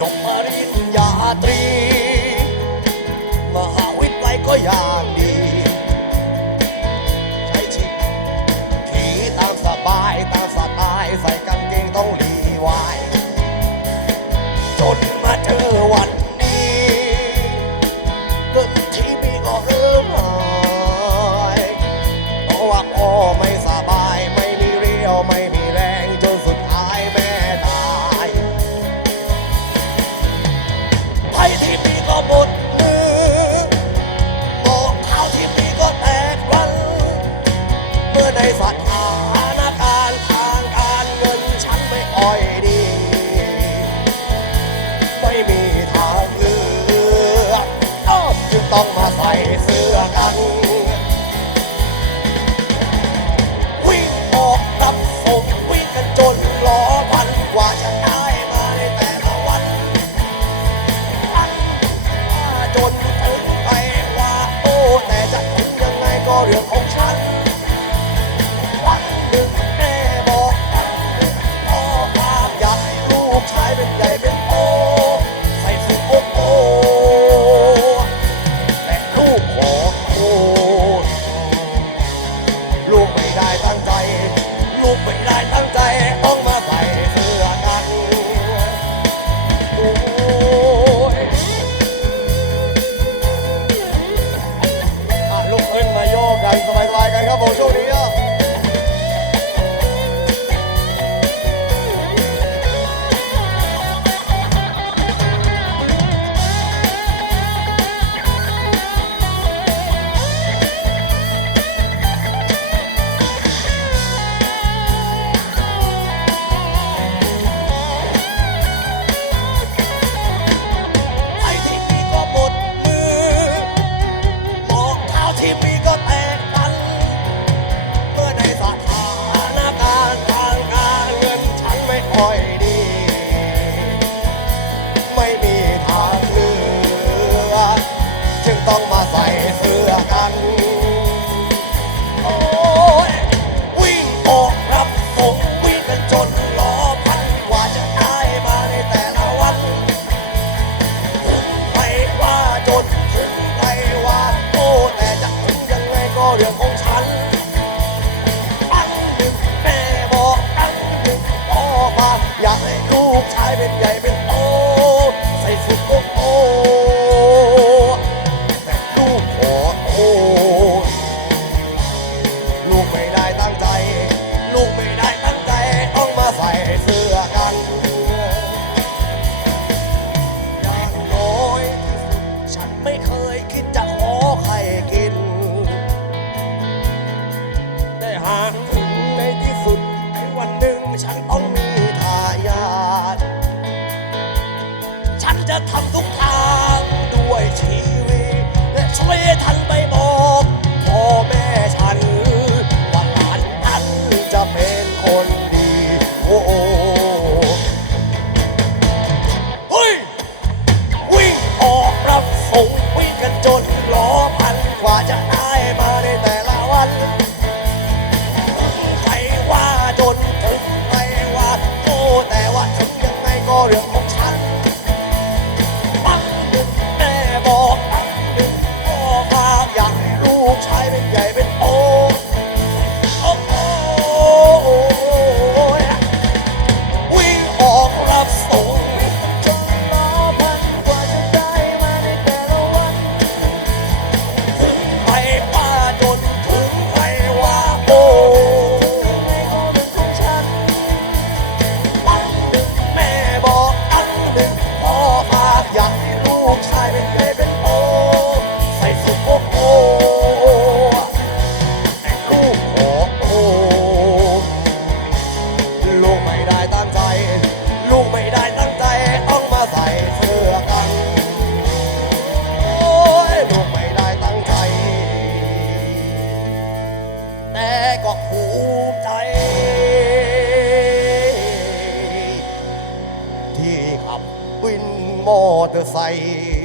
จบปริญญาตรี มหาวิทยาลัยก็อย่างดี ใช้ชีวิตที่ตามสบายตามสไตล์ใส่กางเกงต้องหลี ต้องมาใส่เสื้อกัน วิ่งออกรับสมวิ่งกันจนล้อพันกว่าจะได้มาในแต่ละวันอันมาจนถึงไปว่าโอ้แต่จะถึงยังไงก็เรื่องของฉัน ค่ดี ไม่มีทางเลือกจึงต้องมาใส่เสื้อกัน อยากให้ลูกชายเป็นใหญ่เป็นโต ใส่สุดโอโอแต่ลูกขอโทษลูกไม่ได้ตั้งใจ ลูกไม่ได้ตั้งใจ ต้องมาใส่เสื้อกันอย่างน้อยฉันไม่เคยคิดจะขอใครกิน ได้หางถึงในที่สุดในวันหนึ่งฉันต้อง the fight?